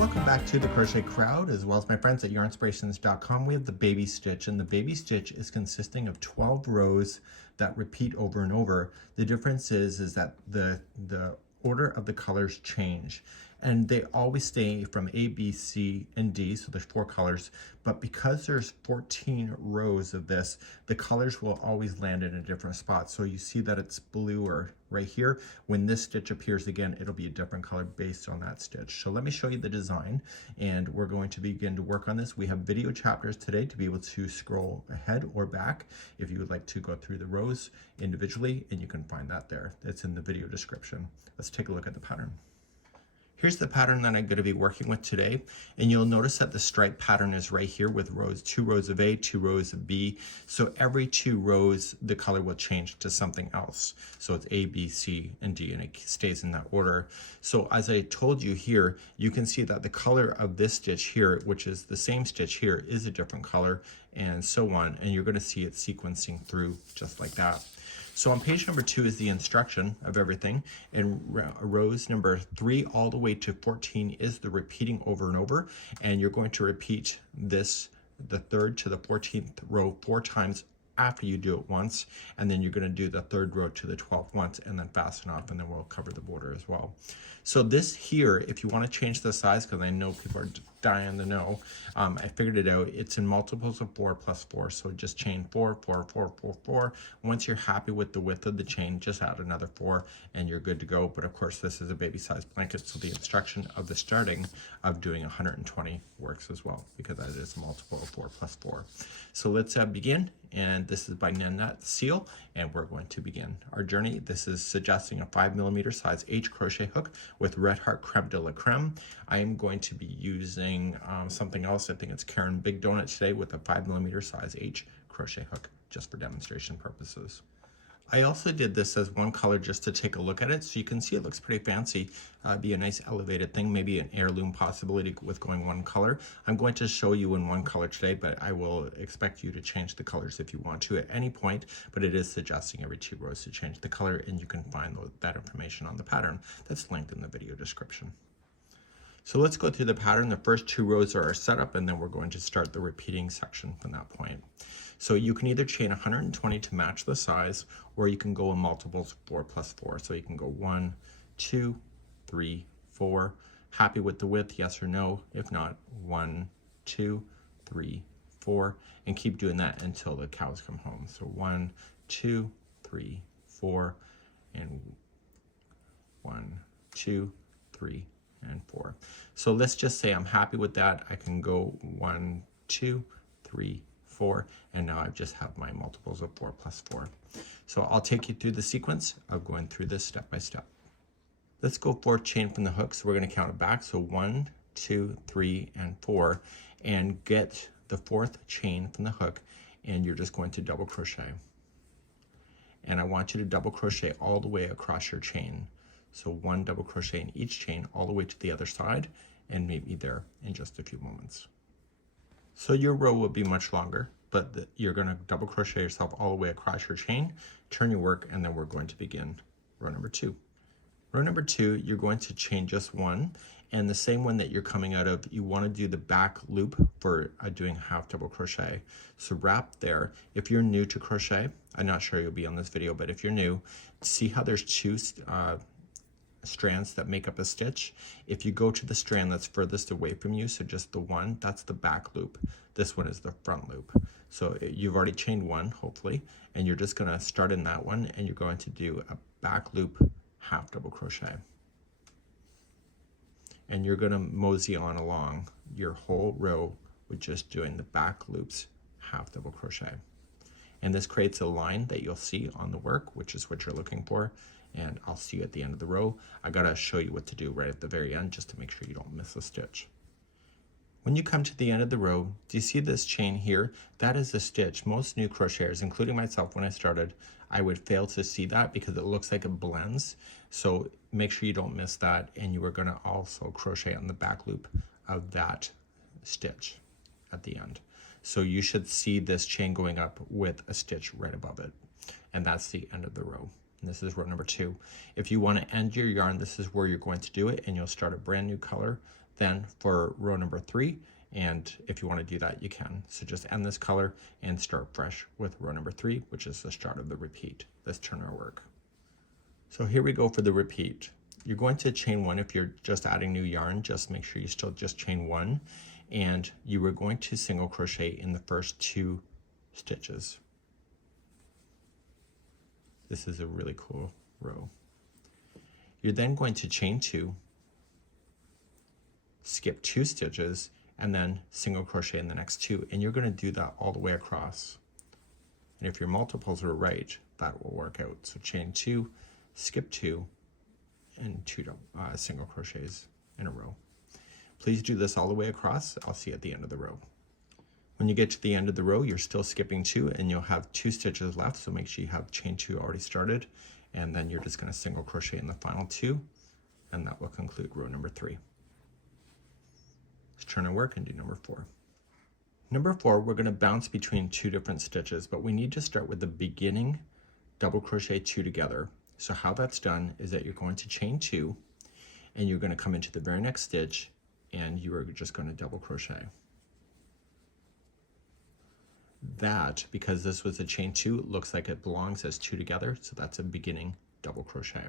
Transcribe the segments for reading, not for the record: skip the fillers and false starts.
Welcome back to the Crochet Crowd, as well as my friends at yarnspirations.com. We have the baby stitch, and the baby stitch is consisting of 12 rows that repeat over and over. The difference is that the order of the colors change, and they always stay from A, B, C, and D, so there's 4 colors, but because there's 14 rows of this, the colors will always land in a different spot. So you see that it's blue or right here. When this stitch appears again, it'll be a different color based on that stitch. So let me show you the design, and we're going to begin to work on this. We have video chapters today to be able to scroll ahead or back if you would like to go through the rows individually, and you can find that there. It's in the video description. Let's take a look at the pattern. Here's the pattern that I'm going to be working with today, and you'll notice that the stripe pattern is right here with rows, 2 rows of A, 2 rows of B. So every 2 rows, the color will change to something else. So it's A, B, C, and D, and it stays in that order. So as I told you here, you can see that the color of this stitch here, which is the same stitch here, is a different color, and so on. And you're going to see it sequencing through just like that. So on page number 2 is the instruction of everything, and rows number 3 all the way to 14 is the repeating over and over, and you're going to repeat this, the 3rd to the 14th row 4 times after you do it once, and then you're going to do the 3rd row to the 12th once, and then fasten off, and then we'll cover the border as well. So this here, if you want to change the size, because I know people are dying to know, I figured it out. It's in multiples of 4 plus 4. So just chain 4, 4, 4, 4, 4. Once you're happy with the width of the chain, just add another 4 and you're good to go. But of course, this is a baby size blanket, so the instruction of the starting of doing 120 works as well, because that is a multiple of 4 plus 4. So let's begin. And this is by Nanette, Seale, and we're going to begin our journey. This is suggesting a 5mm size H crochet hook with Red Heart Creme de la Creme. I am going to be using something else. I think it's Karen Big Donut today with a 5mm size H crochet hook, just for demonstration purposes. I also did this as one color just to take a look at it, so you can see it looks pretty fancy. Be a nice elevated thing, maybe an heirloom possibility with going one color. I'm going to show you in one color today, but I will expect you to change the colors if you want to at any point, but it is suggesting every 2 rows to change the color, and you can find that information on the pattern that's linked in the video description. So let's go through the pattern. The first 2 rows are our setup, and then we're going to start the repeating section from that point. So you can either chain 120 to match the size, or you can go in multiples of 4 plus 4. So you can go 1, 2, 3, 4. Happy with the width, yes or no? If not, 1, 2, 3, 4, and keep doing that until the cows come home. So 1, 2, 3, 4, and 1, 2, 3, and 4. So let's just say I'm happy with that. I can go 1, 2, 3, 4, and now I just have my multiples of 4 plus 4. So I'll take you through the sequence of going through this step by step. Let's go 4th chain from the hook. So we're going to count it back. So 1, 2, 3, and 4, and get the 4th chain from the hook, and you're just going to double crochet. And I want you to double crochet all the way across your chain. So 1 double crochet in each chain all the way to the other side, and meet me there in just a few moments. So your row will be much longer, but you're going to double crochet yourself all the way across your chain, turn your work, and then we're going to begin row number 2. Row number 2, you're going to chain just 1, and the same one that you're coming out of, you want to do the back loop for doing half double crochet. So wrap there. If you're new to crochet, I'm not sure you'll be on this video, but if you're new, see how there's 2 strands that make up a stitch. If you go to the strand that's furthest away from you, so just the one, that's the back loop. This one is the front loop. So you've already chained 1, hopefully, and you're just going to start in that one, and you're going to do a back loop half double crochet. And you're going to mosey on along your whole row with just doing the back loops half double crochet. And this creates a line that you'll see on the work, which is what you're looking for. And I'll see you at the end of the row. I gotta show you what to do right at the very end just to make sure you don't miss a stitch. When you come to the end of the row, do you see this chain here? That is a stitch. Most new crocheters, including myself when I started, I would fail to see that because it looks like it blends. So make sure you don't miss that, and you are gonna also crochet on the back loop of that stitch at the end. So you should see this chain going up with a stitch right above it. And that's the end of the row. And this is row number 2. If you want to end your yarn, this is where you're going to do it, and you'll start a brand new color then for row number 3, and if you want to do that, you can. So just end this color and start fresh with row number 3, which is the start of the repeat. Let's turn our work. So here we go for the repeat. You're going to chain 1 if you're just adding new yarn. Just make sure you still just chain 1, and you are going to single crochet in the first 2 stitches. This is a really cool row. You're then going to chain 2, skip 2 stitches, and then single crochet in the next 2, and you're going to do that all the way across. And if your multiples are right, that will work out. So chain 2, skip 2, and 2 single crochets in a row. Please do this all the way across. I'll see you at the end of the row. When you get to the end of the row, you're still skipping 2, and you'll have 2 stitches left, so make sure you have chain 2 already started, and then you're just going to single crochet in the final 2, and that will conclude row number 3. Let's turn our work and do number 4. Number 4, we're going to bounce between 2 different stitches, but we need to start with the beginning double crochet 2 together. So how that's done is that you're going to chain 2, and you're going to come into the very next stitch, and you are just going to double crochet. That, because this was a chain 2, looks like it belongs as 2 together, so that's a beginning double crochet.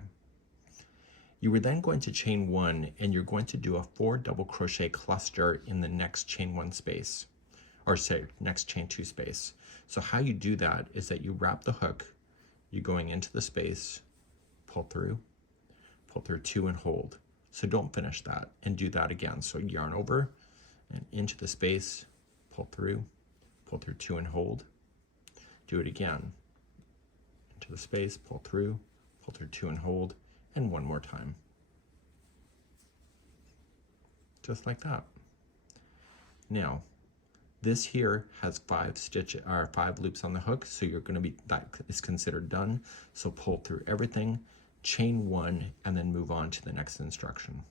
You are then going to chain 1, and you're going to do a 4 double crochet cluster in the next chain 1 space, or say next chain 2 space. So how you do that is that you wrap the hook, you're going into the space, pull through 2 and hold. So don't finish that, and do that again. So yarn over and into the space, pull through 2 and hold. Do it again. Into the space, pull through 2 and hold, and one more time. Just like that. Now, this here has 5 loops on the hook, so you're going to be, that is considered done. So pull through everything, chain 1, and then move on to the next instruction.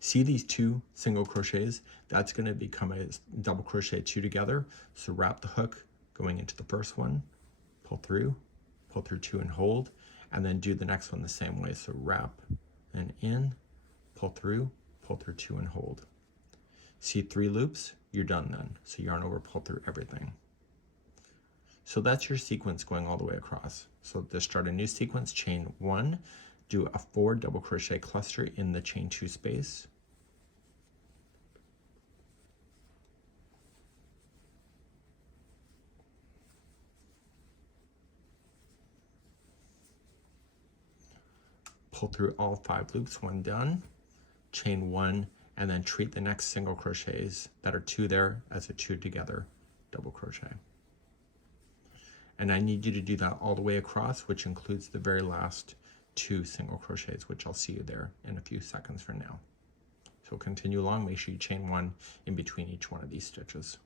See these 2 single crochets? That's going to become a double crochet 2 together. So wrap the hook going into the first one, pull through 2 and hold, and then do the next one the same way. So wrap and in, pull through 2 and hold. See 3 loops? You're done then. So yarn over, pull through everything. So that's your sequence going all the way across. So to start a new sequence, chain 1, do a 4 double crochet cluster in the chain 2 space. Pull through all 5 loops, 1 done, chain 1, and then treat the next single crochets that are 2 there as a 2 together double crochet. And I need you to do that all the way across, which includes the very last 2 single crochets, which I'll see you there in a few seconds from now. So continue along, make sure you chain 1 in between each one of these stitches.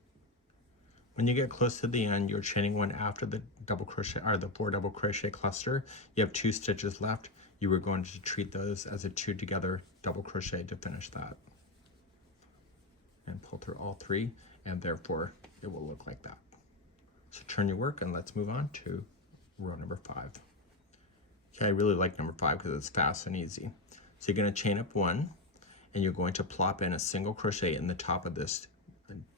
When you get close to the end, you're chaining 1 after the double crochet, or the 4 double crochet cluster. You have 2 stitches left. You are going to treat those as a 2 together double crochet to finish that. And pull through all 3, and therefore it will look like that. So turn your work, and let's move on to row number 5. Okay, I really like number 5 because it's fast and easy. So you're going to chain up 1, and you're going to plop in a single crochet in the top of this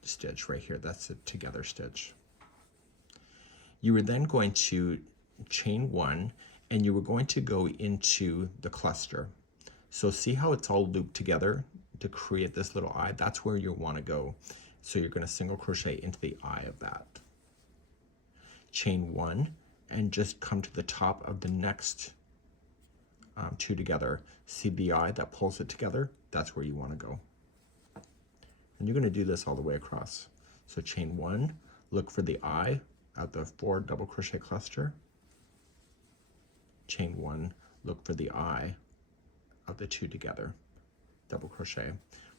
stitch right here. That's a together stitch. You are then going to chain 1, and you were going to go into the cluster. So see how it's all looped together to create this little eye? That's where you want to go. So you're going to single crochet into the eye of that. Chain 1, and just come to the top of the next 2 together. See the eye that pulls it together? That's where you want to go. And you're going to do this all the way across. So chain 1, look for the eye of the 4 double crochet cluster. Chain 1, look for the eye of the 2 together double crochet.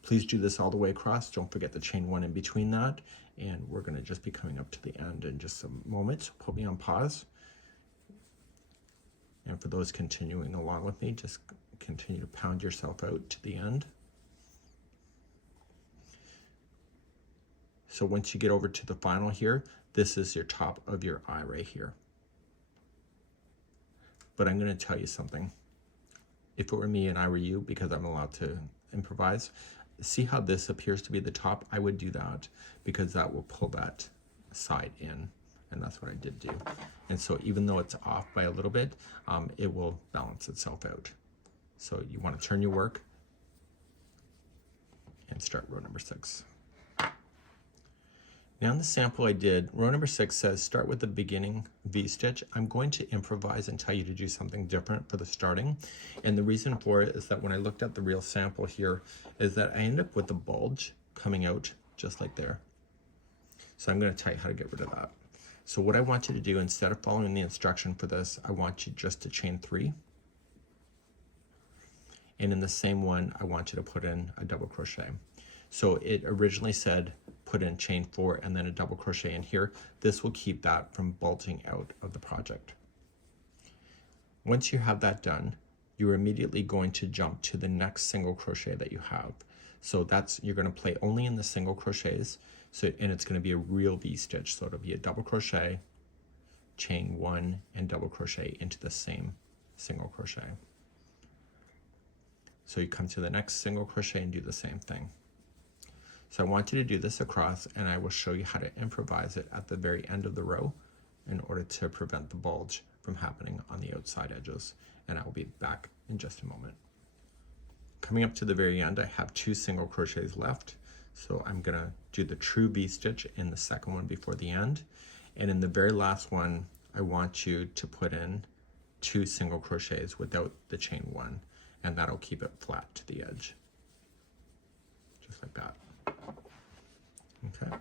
Please do this all the way across. Don't forget the chain 1 in between that, and we're going to just be coming up to the end in just a moment, so put me on pause. And for those continuing along with me, just continue to pound yourself out to the end. So once you get over to the final here, this is your top of your eye right here. But I'm going to tell you something. If it were me and I were you, because I'm allowed to improvise, see how this appears to be the top? I would do that because that will pull that side in, and that's what I did do. And so even though it's off by a little bit, it will balance itself out. So you want to turn your work and start row number 6. Now in the sample I did, row number 6 says start with the beginning V-stitch. I'm going to improvise and tell you to do something different for the starting. And the reason for it is that when I looked at the real sample here, is that I end up with the bulge coming out just like there. So I'm going to tell you how to get rid of that. So what I want you to do, instead of following the instruction for this, I want you just to chain 3. And in the same one, I want you to put in a double crochet. So it originally said put in chain 4 and then a double crochet in here. This will keep that from bulging out of the project. Once you have that done, you're immediately going to jump to the next single crochet that you have. So that's, you're going to play only in the single crochets. So, and it's going to be a real V-stitch. So it'll be a double crochet, chain 1, and double crochet into the same single crochet. So you come to the next single crochet and do the same thing. So I want you to do this across, and I will show you how to improvise it at the very end of the row in order to prevent the bulge from happening on the outside edges. And I will be back in just a moment. Coming up to the very end, I have 2 single crochets left. So I'm gonna do the true V-stitch in the second one before the end. And in the very last one, I want you to put in 2 single crochets without the chain 1, and that'll keep it flat to the edge. Just like that. Okay,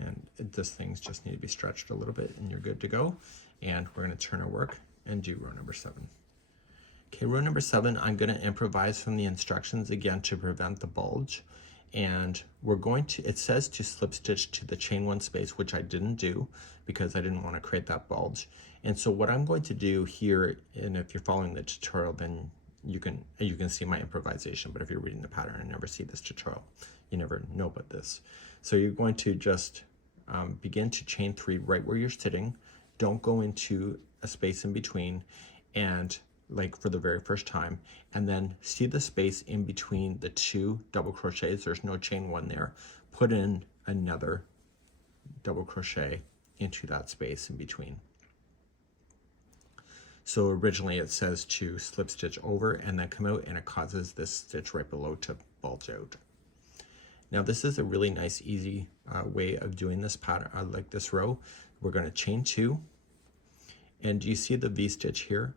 and this things just need to be stretched a little bit and you're good to go. And we're going to turn our work and do row number 7. Okay, row number 7, I'm going to improvise from the instructions again to prevent the bulge. And we're going to, it says to slip stitch to the chain 1 space, which I didn't do because I didn't want to create that bulge. And so what I'm going to do here, and if you're following the tutorial, then you can see my improvisation, but if you're reading the pattern and never see this tutorial, you never know about this. So you're going to just begin to chain 3 right where you're sitting. Don't go into a space in between, and like for the very first time, and then see the space in between the 2 double crochets. There's no chain 1 there. Put in another double crochet into that space in between. So originally it says to slip stitch over and then come out, and it causes this stitch right below to bulge out. Now this is a really nice, easy way of doing this pattern, like this row. We're going to chain 2, and do you see the V-stitch here?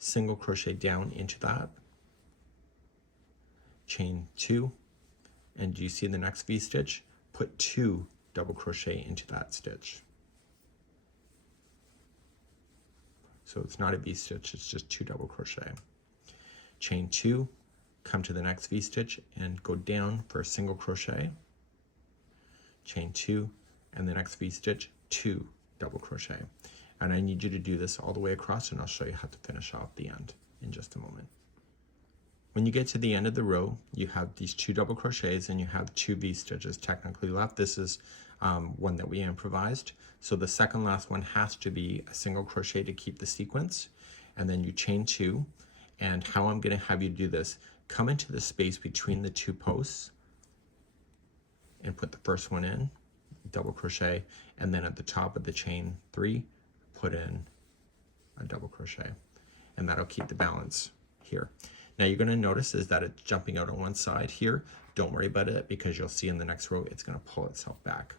Single crochet down into that, chain 2, and do you see the next V-stitch? Put 2 double crochet into that stitch. So it's not a V-stitch, it's just 2 double crochet. Chain 2, come to the next V-stitch and go down for a single crochet. Chain 2, and the next V-stitch, 2 double crochet. And I need you to do this all the way across, and I'll show you how to finish off the end in just a moment. When you get to the end of the row, you have these 2 double crochets and you have 2 V-stitches technically left. This is one that we improvised. So the second last one has to be a single crochet to keep the sequence, and then you chain 2. And how I'm going to have you do this, come into the space between the 2 posts and put the first one in, double crochet, and then at the top of the chain 3, put in a double crochet, and that'll keep the balance here. Now you're going to notice is that it's jumping out on one side here. Don't worry about it, because you'll see in the next row it's going to pull itself back.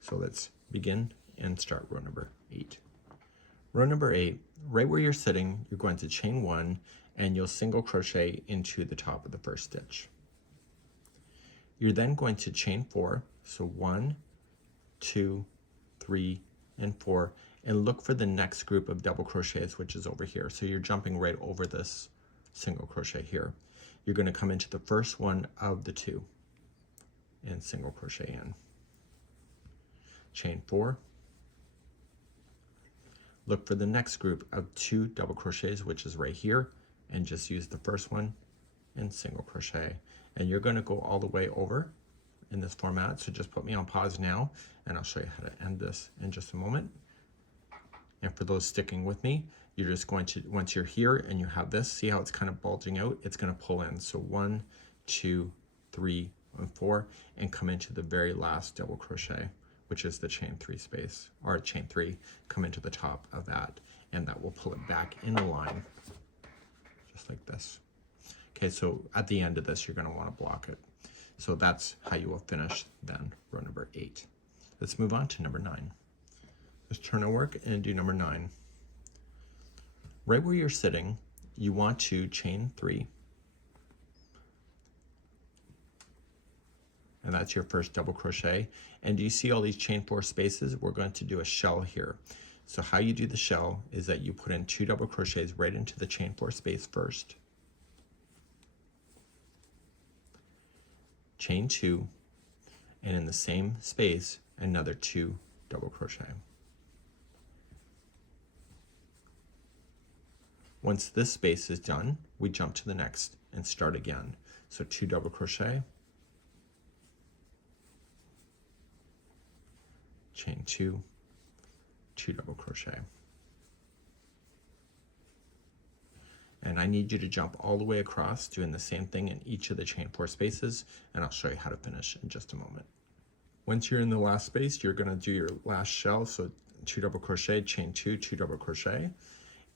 So let's begin and start row number 8. Row number 8, right where you're sitting, you're going to chain 1 and you'll single crochet into the top of the first stitch. You're then going to chain 4, so 1, 2, 3, and 4, and look for the next group of double crochets, which is over here. So you're jumping right over this single crochet here. You're going to come into the first one of the 2 and single crochet in. Chain 4. Look for the next group of 2 double crochets, which is right here, and just use the first one and single crochet. And you're going to go all the way over in this format, so just put me on pause now and I'll show you how to end this in just a moment. And for those sticking with me, you're just going to, once you're here and you have this, see how it's kind of bulging out, it's going to pull in. So 1, 2, 3 and 4 and come into the very last double crochet, which is the chain 3 space, or chain 3, come into the top of that, and that will pull it back in a line, just like this. Okay, so at the end of this, you're going to want to block it. So that's how you will finish then row number 8. Let's move on to number 9. Let's turn our work and do number 9. Right where you're sitting, you want to chain 3, and that's your first double crochet. And do you see all these chain 4 spaces? We're going to do a shell here. So how you do the shell is that you put in 2 double crochets right into the chain 4 space first, chain 2, and in the same space another 2 double crochet. Once this space is done, we jump to the next and start again. So 2 double crochet, chain 2, 2 double crochet. And I need you to jump all the way across, doing the same thing in each of the chain 4 spaces, and I'll show you how to finish in just a moment. Once you're in the last space, you're going to do your last shell, so 2 double crochet, chain 2, 2 double crochet,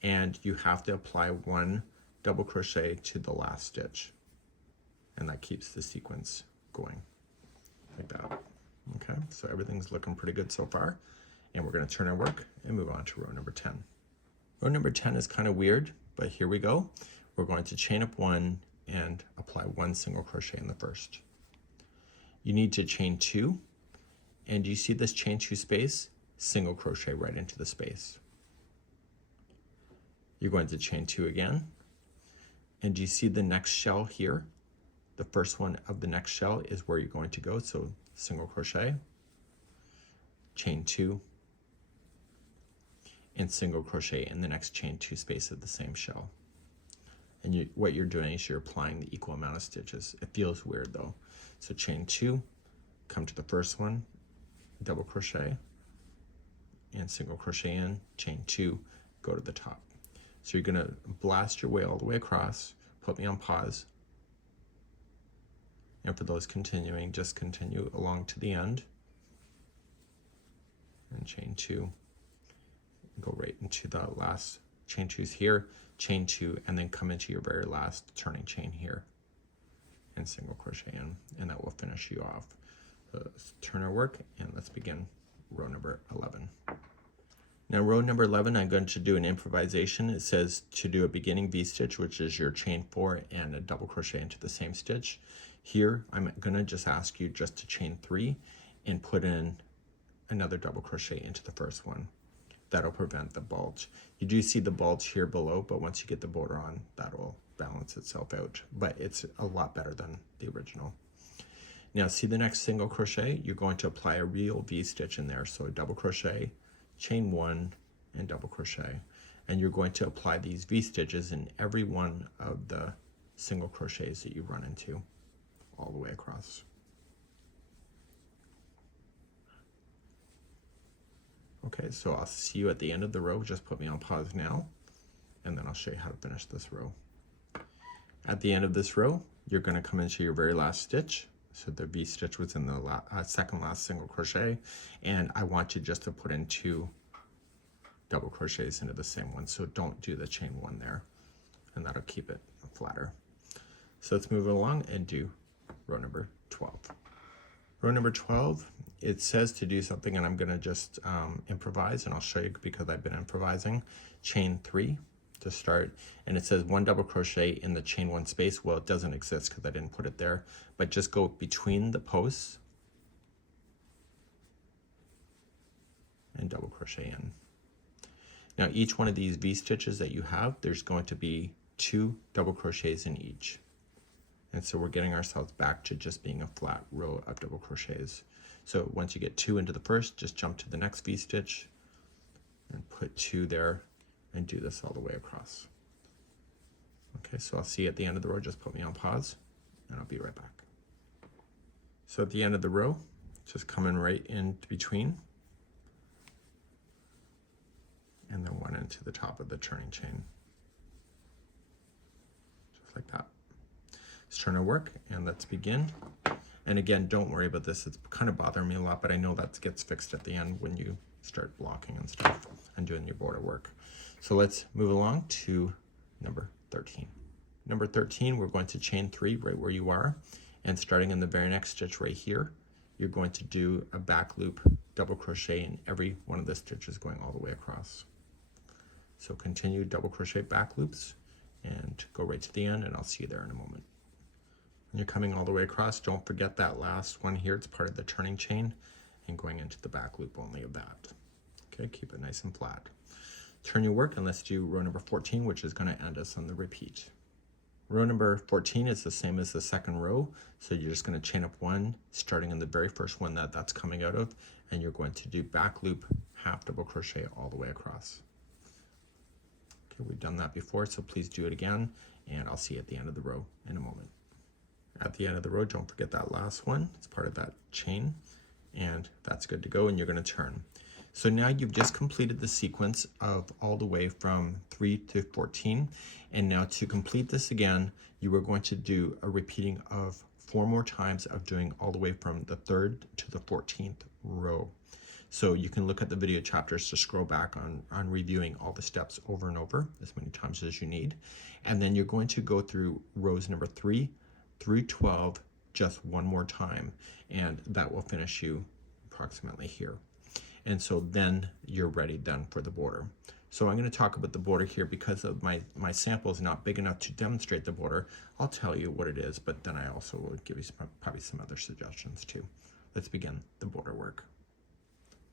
and you have to apply 1 double crochet to the last stitch, and that keeps the sequence going like that. Okay, so everything's looking pretty good so far, and we're going to turn our work and move on to row number 10. Row number 10 is kind of weird, but here we go. We're going to chain up 1 and apply 1 single crochet in the first. You need to chain 2, and you see this chain 2 space, single crochet right into the space. You're going to chain 2 again, and you see the next shell here? The first one of the next shell is where you're going to go, so single crochet, chain 2, and single crochet in the next chain 2 space of the same shell. And what you're doing is you're applying the equal amount of stitches. It feels weird though. So chain 2, come to the first one, double crochet, and single crochet in, chain 2, go to the top. So you're going to blast your way all the way across, put me on pause, and for those continuing, just continue along to the end, and chain 2, go right into the last chain 2's here, chain 2, and then come into your very last turning chain here, and single crochet in, and that will finish you off. Let's turn our work, and let's begin row number 11. Now row number 11, I'm going to do an improvisation. It says to do a beginning V-stitch, which is your chain 4 and a double crochet into the same stitch. Here, I'm going to just ask you just to chain 3 and put in another double crochet into the first one. That'll prevent the bulge. You do see the bulge here below, but once you get the border on, that will balance itself out. But it's a lot better than the original. Now see the next single crochet? You're going to apply a real V-stitch in there. So a double crochet, chain 1, and double crochet. And you're going to apply these V-stitches in every one of the single crochets that you run into all the way across. Okay, so I'll see you at the end of the row. Just put me on pause now, and then I'll show you how to finish this row. At the end of this row, you're going to come into your very last stitch. So the V-stitch was in the second last single crochet, and I want you just to put in 2 double crochets into the same one. So don't do the chain 1 there, and that'll keep it flatter. So let's move along and do row number 12. Row number 12, it says to do something, and I'm going to just improvise, and I'll show you because I've been improvising. Chain 3 to start, and it says 1 double crochet in the chain 1 space. Well, it doesn't exist because I didn't put it there, but just go between the posts and double crochet in. Now each one of these V-stitches that you have, there's going to be 2 double crochets in each. And so we're getting ourselves back to just being a flat row of double crochets. So once you get 2 into the first, just jump to the next V-stitch and put 2 there and do this all the way across. Okay, so I'll see you at the end of the row. Just put me on pause and I'll be right back. So at the end of the row, just coming right in between and then 1 into the top of the turning chain. Just like that. Let's turn our work and let's begin And again, don't worry about this. It's kind of bothering me a lot, but I know that gets fixed at the end when you start blocking and stuff and doing your border work. So let's move along to number 13. Number 13, we're going to chain 3 right where you are, and starting in the very next stitch right here, you're going to do a back loop double crochet in every one of the stitches going all the way across. So continue double crochet back loops and go right to the end, and I'll see you there in a moment. When you're coming all the way across, don't forget that last one here. It's part of the turning chain and going into the back loop only of that. Okay, keep it nice and flat. Turn your work and let's do row number 14, which is going to end us on the repeat. Row number 14 is the same as the second row, so you're just going to chain up 1 starting in the very first one that's coming out of, and you're going to do back loop half double crochet all the way across. Okay, we've done that before, so please do it again, and I'll see you at the end of the row in a moment. At the end of the row, don't forget that last one. It's part of that chain, and that's good to go, and you're going to turn. So now you've just completed the sequence of all the way from 3 to 14, and now to complete this again, you are going to do a repeating of 4 more times of doing all the way from the 3rd to the 14th row. So you can look at the video chapters to scroll back on reviewing all the steps over and over as many times as you need. And then you're going to go through rows number 3 through 12 just 1 more time, and that will finish you approximately here. And so then you're ready then for the border. So I'm going to talk about the border here because of my sample is not big enough to demonstrate the border. I'll tell you what it is, but then I also will give you probably some other suggestions too. Let's begin the border work.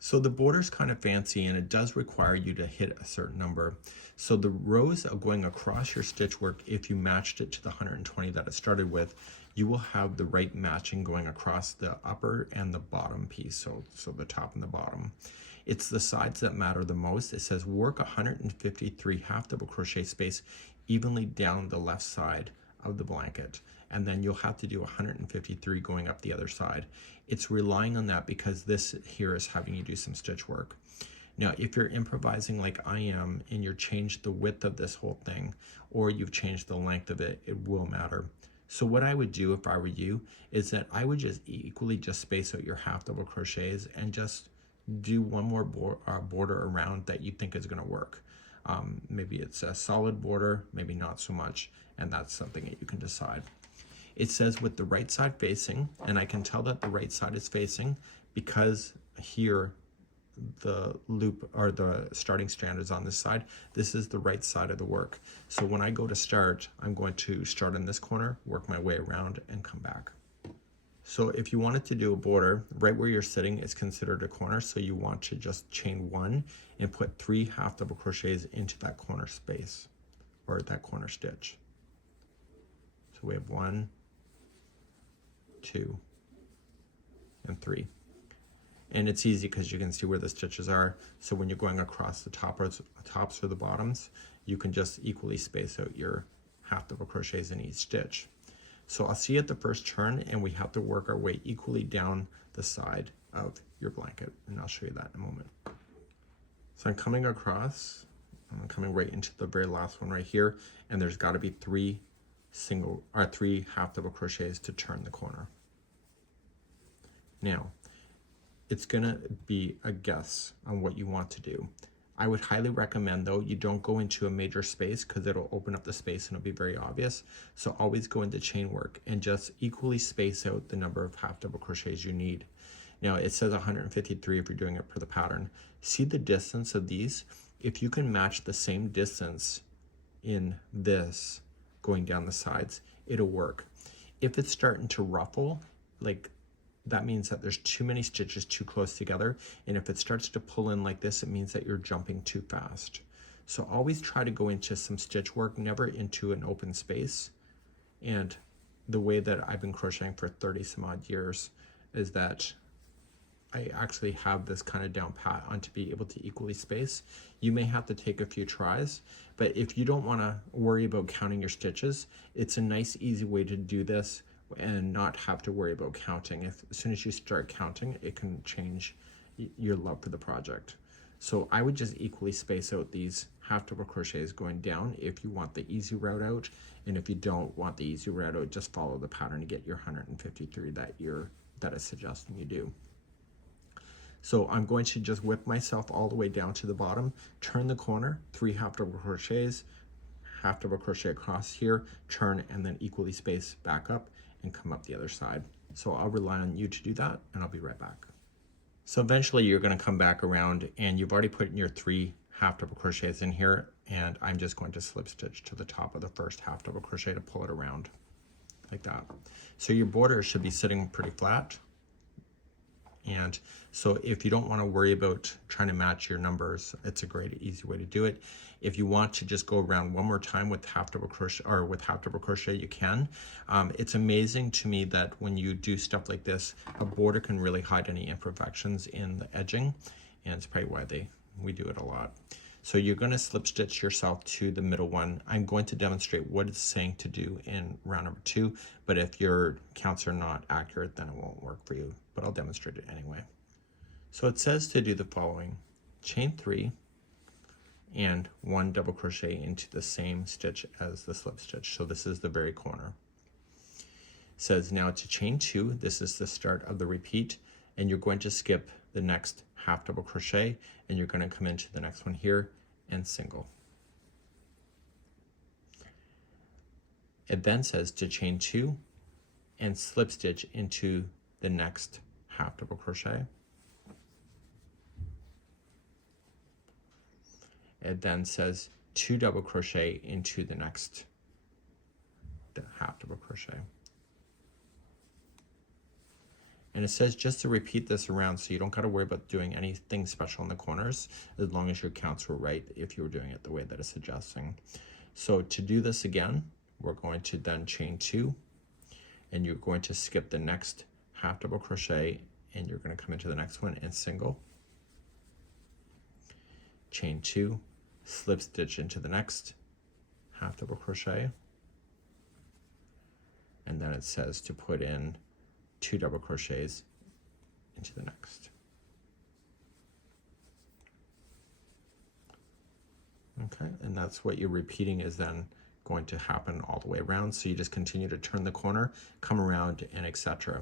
So the border is kind of fancy, and it does require you to hit a certain number. So the rows are going across your stitch work, if you matched it to the 120 that it started with, you will have the right matching going across the upper and the bottom piece, so the top and the bottom. It's the sides that matter the most. It says work 153 half double crochet space evenly down the left side of the blanket, and then you'll have to do 153 going up the other side. It's relying on that because this here is having you do some stitch work. Now, if you're improvising like I am and you're changed the width of this whole thing, or you've changed the length of it, it will matter. So what I would do if I were you is that I would just equally just space out your half double crochets and just do one more border around that you think is going to work. Maybe it's a solid border, maybe not so much, and that's something that you can decide. It says with the right side facing, and I can tell that the right side is facing because here the loop or the starting strand is on this side. This is the right side of the work. So when I go to start, I'm going to start in this corner, work my way around, and come back. So if you wanted to do a border, right where you're sitting is considered a corner, so you want to just chain 1 and put 3 half double crochets into that corner space or that corner stitch. So we have 1, 2, and 3. And it's easy because you can see where the stitches are. So when you're going across the tops or the bottoms, you can just equally space out your half double crochets in each stitch. So I'll see you at the first turn, and we have to work our way equally down the side of your blanket, and I'll show you that in a moment. So I'm coming across, I'm coming right into the very last one right here, and there's got to be 3 half double crochets to turn the corner. Now, it's gonna be a guess on what you want to do. I would highly recommend though, you don't go into a major space because it'll open up the space and it'll be very obvious. So always go into chain work and just equally space out the number of half double crochets you need. Now it says 153 if you're doing it per the pattern. See the distance of these? If you can match the same distance in this going down the sides, it'll work. If it's starting to ruffle, like that means that there's too many stitches too close together, and if it starts to pull in like this, it means that you're jumping too fast. So always try to go into some stitch work, never into an open space. And the way that I've been crocheting for 30 some odd years is that I actually have this kind of down pat on to be able to equally space. You may have to take a few tries, but if you don't want to worry about counting your stitches, it's a nice easy way to do this and not have to worry about counting. As soon as you start counting, it can change your love for the project. So I would just equally space out these half double crochets going down if you want the easy route out, and if you don't want the easy route out, just follow the pattern to get your 153 that is suggesting you do. So I'm going to just whip myself all the way down to the bottom, turn the corner, 3 half double crochets, half double crochet across here, turn, and then equally space back up and come up the other side. So I'll rely on you to do that, and I'll be right back. So eventually you're going to come back around, and you've already put in your 3 half double crochets in here, and I'm just going to slip stitch to the top of the first half double crochet to pull it around like that. So your border should be sitting pretty flat. And so if you don't want to worry about trying to match your numbers, it's a great easy way to do it. If you want to just go around one more time with half double crochet, or with half double crochet, you can. It's amazing to me that when you do stuff like this, a border can really hide any imperfections in the edging, and it's probably why we do it a lot. So you're going to slip stitch yourself to the middle one. I'm going to demonstrate what it's saying to do in round number 2, but if your counts are not accurate, then it won't work for you, but I'll demonstrate it anyway. So it says to do the following: chain 3 and 1 double crochet into the same stitch as the slip stitch. So this is the very corner. It says now to chain 2, this is the start of the repeat, and you're going to skip the next half double crochet, and you're going to come into the next one here and single. It then says to chain 2 and slip stitch into the next half double crochet. It then says 2 double crochet into the next half double crochet. And it says just to repeat this around, so you don't got to worry about doing anything special in the corners, as long as your counts were right if you were doing it the way that it's suggesting. So to do this again, we're going to then chain 2, and you're going to skip the next half double crochet, and you're going to come into the next one and single. Chain 2, slip stitch into the next half double crochet, and then it says to put in 2 double crochets into the next. Okay, and that's what you're repeating is then going to happen all the way around. So you just continue to turn the corner, come around, and etc.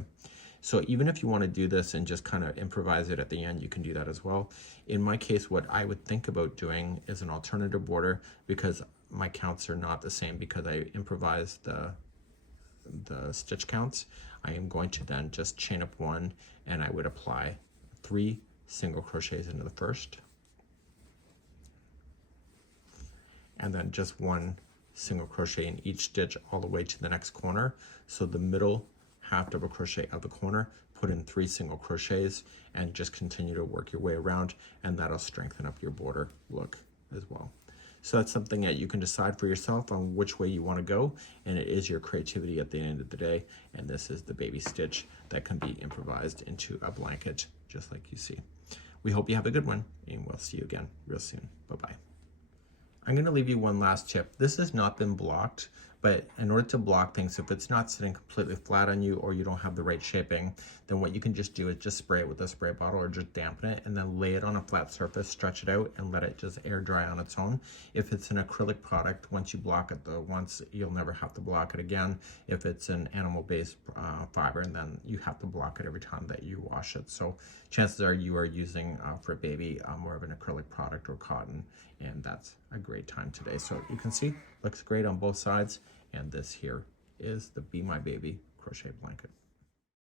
So even if you want to do this and just kind of improvise it at the end, you can do that as well. In my case, what I would think about doing is an alternative border, because my counts are not the same, because I improvised the stitch counts. I am going to then just chain up 1, and I would apply 3 single crochets into the first, and then just 1 single crochet in each stitch all the way to the next corner. So the middle half double crochet of the corner, put in 3 single crochets, and just continue to work your way around, and that'll strengthen up your border look as well. So that's something that you can decide for yourself on which way you want to go, and it is your creativity at the end of the day. And this is the baby stitch that can be improvised into a blanket, just like you see. We hope you have a good one, and we'll see you again real soon. Bye-bye. I'm going to leave you one last tip. This has not been blocked, but in order to block things, if it's not sitting completely flat on you, or you don't have the right shaping, then what you can just do is just spray it with a spray bottle, or just dampen it, and then lay it on a flat surface, stretch it out, and let it just air dry on its own. If it's an acrylic product, once you block it once, you'll never have to block it again. If it's an animal-based fiber, then you have to block it every time that you wash it. So chances are you are using, for a baby, more of an acrylic product or cotton, and that's a great time today. So you can see, looks great on both sides. And this here is the Be My Baby crochet blanket.